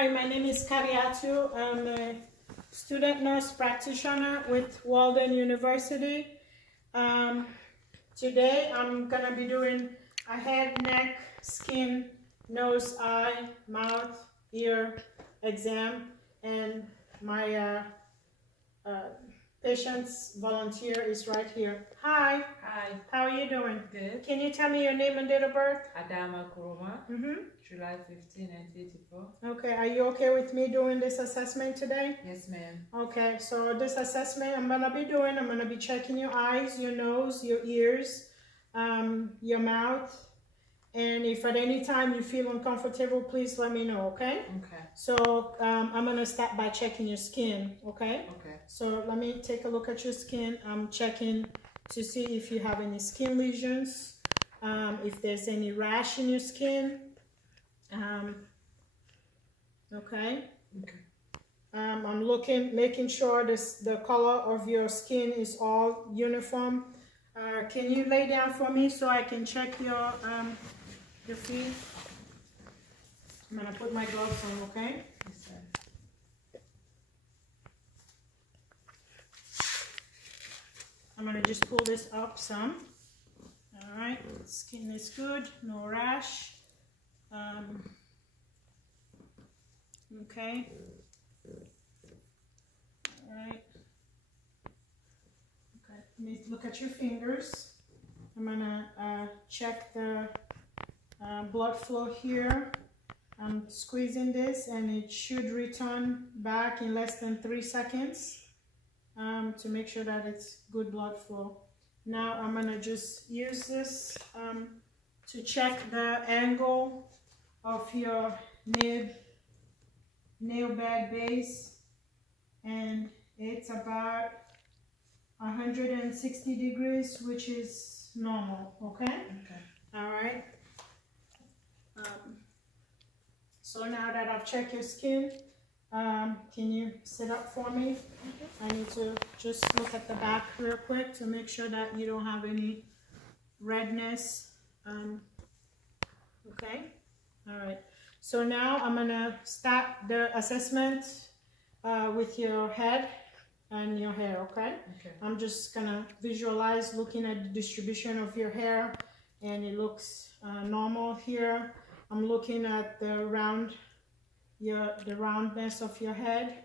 Hi, my name is Kariatu. I'm a student nurse practitioner with Walden University. Today I'm gonna be doing a head, neck, skin, nose, eye, mouth, ear exam, and my patient's volunteer is right here. Hi. Hi. How are you doing? Good. Can you tell me your name and date of birth? Adama Kuruma. July 15, 1984. Okay, are you okay with me doing this assessment today? Yes, ma'am. Okay, so this assessment I'm gonna be checking your eyes, your nose, your ears, your mouth, and if at any time you feel uncomfortable, please let me know, okay? Okay. So I'm gonna start by checking your skin, okay? Okay. So let me take a look at your skin. I'm checking to see if you have any skin lesions, if there's any rash in your skin. Okay. Okay. I'm making sure the color of your skin is all uniform. Can you lay down for me so I can check your feet? I'm gonna put my gloves on, okay? Yes, sir. I'm gonna just pull this up some. All right, skin is good, no rash. Okay. All right. Okay. Let me look at your fingers. I'm gonna check the blood flow here. I'm squeezing this, and it should return back in less than 3 seconds to make sure that it's good blood flow. Now I'm gonna just use this to check the angle of your nail bed base, and it's about 160 degrees, which is normal, okay? Okay. All right. So now that I've checked your skin, can you sit up for me? I need to just look at the back real quick to make sure that you don't have any redness. Okay. All right. So now I'm gonna start the assessment with your head and your hair, okay? Okay. I'm just gonna visualize looking at the distribution of your hair, and it looks normal here. I'm looking at the roundness of your head,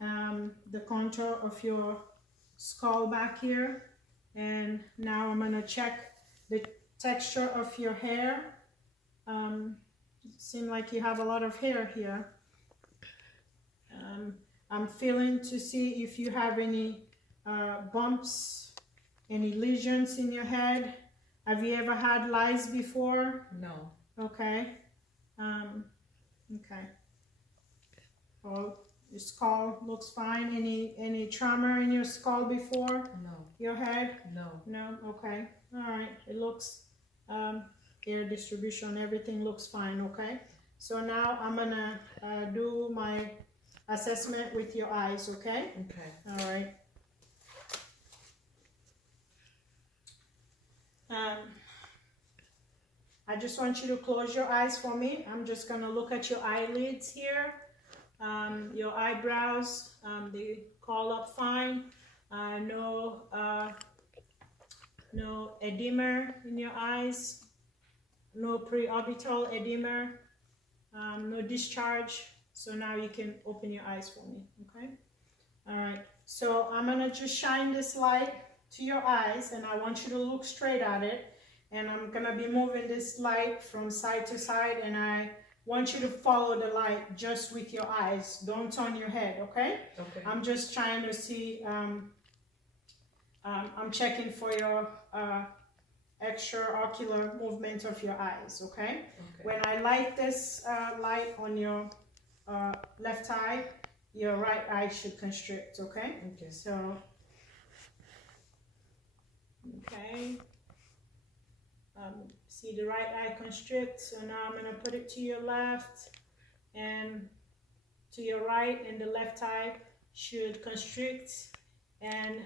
the contour of your skull back here, and now I'm gonna check the texture of your hair. It seems like you have a lot of hair here. I'm feeling to see if you have any bumps, any lesions in your head. Have you ever had lice before? No. Okay. Okay. Well, your skull looks fine. Any trauma in your skull before? No. Your head? No. No? Okay. All right. It looks, air distribution, everything looks fine, okay? So now I'm gonna do my assessment with your eyes, okay? Okay. All right. I just want you to close your eyes for me. I'm just gonna look at your eyelids here, your eyebrows. They call up fine. No edema in your eyes. No preorbital edema. No discharge. So now you can open your eyes for me, okay? All right. So I'm gonna just shine this light to your eyes, and I want you to look straight at it. And I'm gonna be moving this light from side to side, and I want you to follow the light just with your eyes. Don't turn your head, okay? Okay. I'm just trying to see, I'm checking for your extraocular movement of your eyes, okay? Okay. When I light this light on your left eye, your right eye should constrict, okay? Okay. So, okay. See the right eye constrict, so now I'm gonna put it to your left and to your right, and the left eye should constrict, and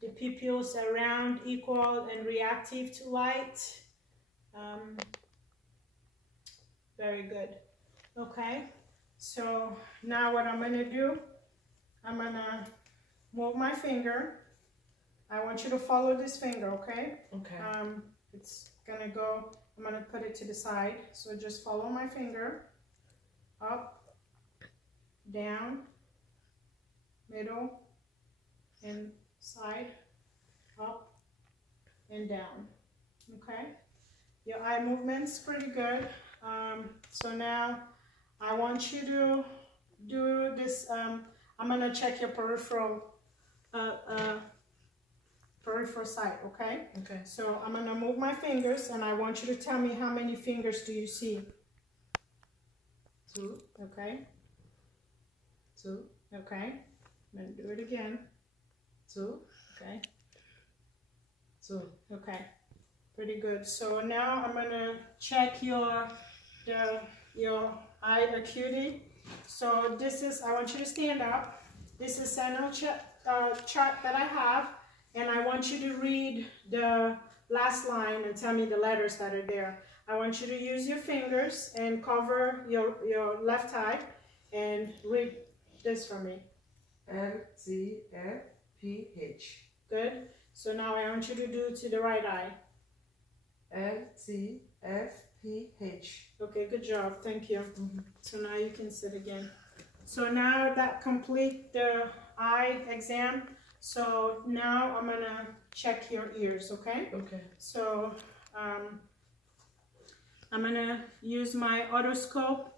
the pupils are round, equal, and reactive to light. Very good. Okay, So now what I'm gonna do, I'm gonna move my finger. I want you to follow this finger, okay? Okay. It's gonna go, I'm gonna put it to the side. So just follow my finger. Up, down, middle, and side, up, and down, okay? Your eye movement's pretty good. So now I want you to do this. I'm gonna check your peripheral side, okay? Okay. So I'm gonna move my fingers, and I want you to tell me how many fingers do you see? 2, Okay, 2, okay. I'm gonna do it again. 2, Okay, 2. okay. Pretty good. So now I'm gonna check your eye acuity. So this is, I want you to stand up. This is Sentinel chart that I have, and I want you to read the last line and tell me the letters that are there. I want you to use your fingers and cover your left eye and read this for me. LTFPH. Good. So now I want you to do to the right eye. LTFPH. Okay, good job. Thank you. So now you can sit again. So now that complete the eye exam. So now I'm gonna check your ears, okay? Okay. So I'm gonna use my otoscope.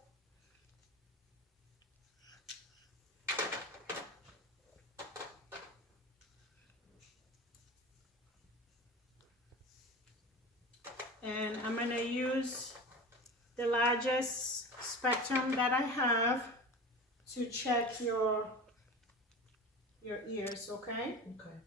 And I'm gonna use the largest spectrum that I have to check your ears, okay? Okay.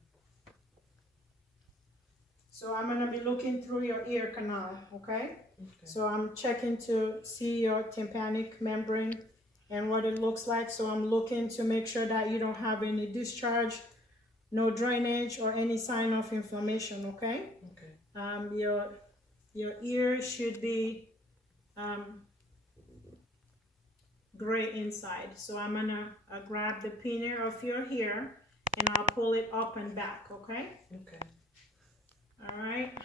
So I'm gonna be looking through your ear canal, okay? Okay. So I'm checking to see your tympanic membrane and what it looks like. So I'm looking to make sure that you don't have any discharge, no drainage, or any sign of inflammation, okay? Okay. Your ear should be gray inside. So I'm gonna grab the pinner of your hair and I'll pull it up and back, okay? Okay. All right.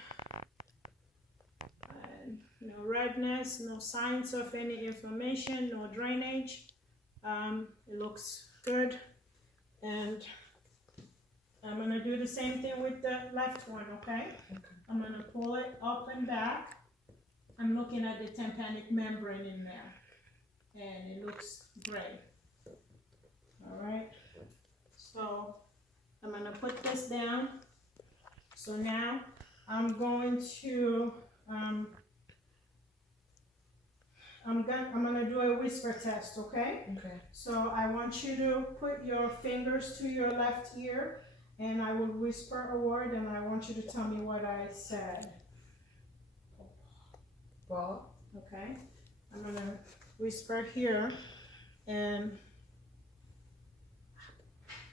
No redness, no signs of any inflammation, no drainage. It looks good. And I'm gonna do the same thing with the left one, okay? Okay. I'm gonna pull it up and back. I'm looking at the tympanic membrane in there, and it looks gray. All right. So I'm gonna put this down. So now I'm going to I'm gonna do a whisper test, okay? Okay. So I want you to put your fingers to your left ear, and I will whisper a word, and I want you to tell me what I said. Ball. Okay? I'm gonna whisper here, and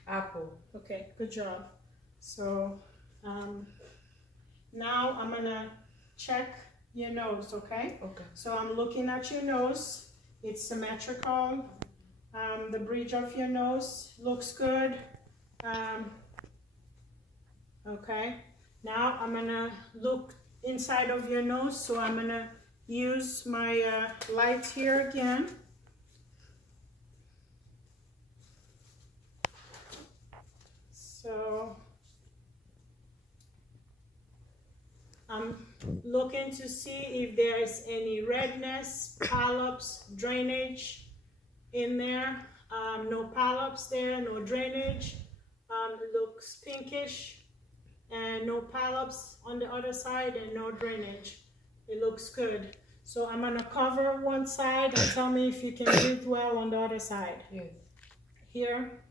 Apple. okay, good job. So now I'm gonna check your nose, okay? Okay. So I'm looking at your nose. It's symmetrical. The bridge of your nose looks good. Okay. Now I'm gonna look inside of your nose. So I'm gonna use my light here again. So I'm looking to see if there's any redness, polyps, drainage in there. No polyps there, no drainage. It looks pinkish, and no polyps on the other side, and no drainage. It looks good. So I'm gonna cover one side and tell me if you can breathe well on the other side. Yes. Here?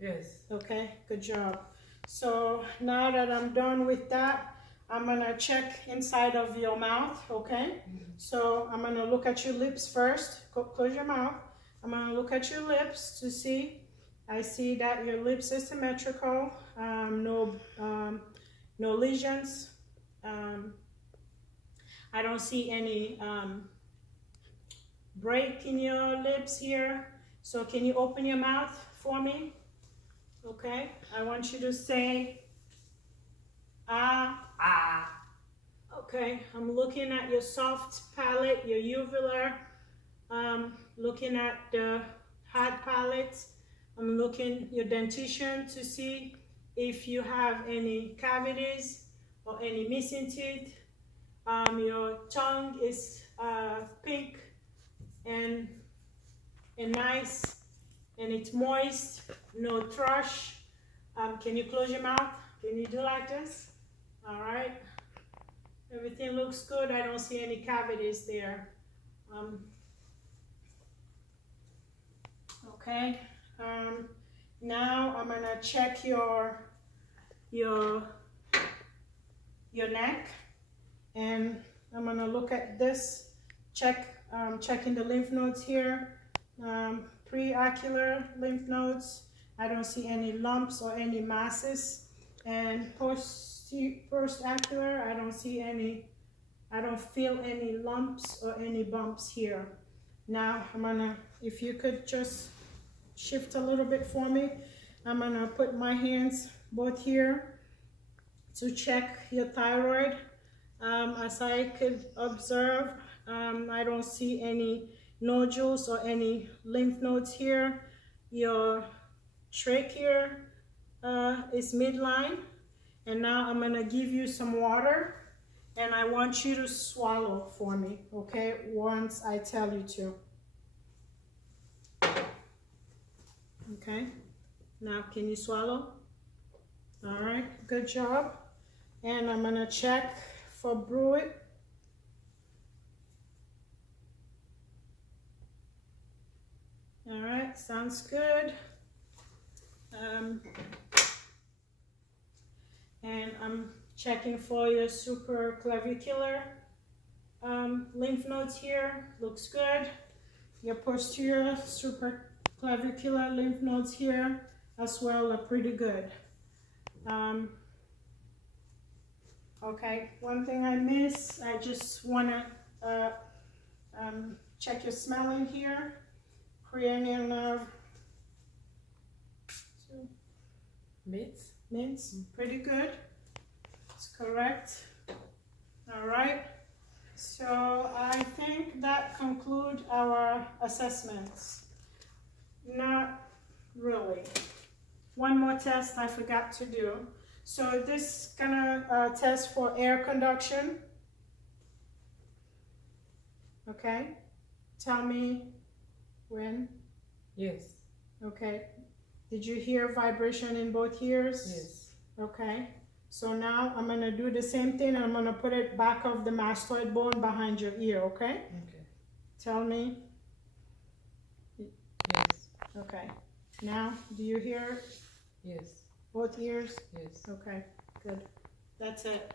Yes. Okay, good job. So now that I'm done with that, I'm gonna check inside of your mouth, okay? So I'm gonna look at your lips first. Close your mouth. I'm gonna look at your lips to see. I see that your lips are symmetrical. No lesions. I don't see any break in your lips here. So can you open your mouth for me? Okay, I want you to say ah. Ah. Okay, I'm looking at your soft palate, your uvula. Looking at the hard palate. I'm looking your dentition to see if you have any cavities or any missing teeth. Your tongue is pink and nice, and it's moist, no thrush. Can you close your mouth? Can you do like this? All right. Everything looks good. I don't see any cavities there. Okay. Now I'm gonna check your neck, and I'm gonna look at this. Checking the lymph nodes here. Preocular lymph nodes. I don't see any lumps or any masses, and post-ocular, I don't feel any lumps or any bumps here. Now I'm gonna, if you could just shift a little bit for me, I'm gonna put my hands both here to check your thyroid. As I could observe, I don't see any nodules or any lymph nodes here. Your trachea is midline. And now I'm gonna give you some water, and I want you to swallow for me, okay? Once I tell you to. Okay, now can you swallow? All right, good job. And I'm gonna check for bruit. All right, sounds good. And I'm checking for your supraclavicular lymph nodes here. Looks good. Your posterior supraclavicular lymph nodes here as well are pretty good. Okay, one thing I missed, I just want to check your smelling here. Cranial nerve. Mints, pretty good. That's correct. All right. So I think that concludes our assessments. Not really. One more test I forgot to do. So this gonna test for air conduction. Okay. Tell me when. Yes. Okay. Did you hear vibration in both ears? Yes. Okay. So now I'm gonna do the same thing, and I'm gonna put it back of the mastoid bone behind your ear, okay? Okay. Tell me. Yes. Okay. Now, do you hear Yes. both ears? Yes. Okay, good. That's it.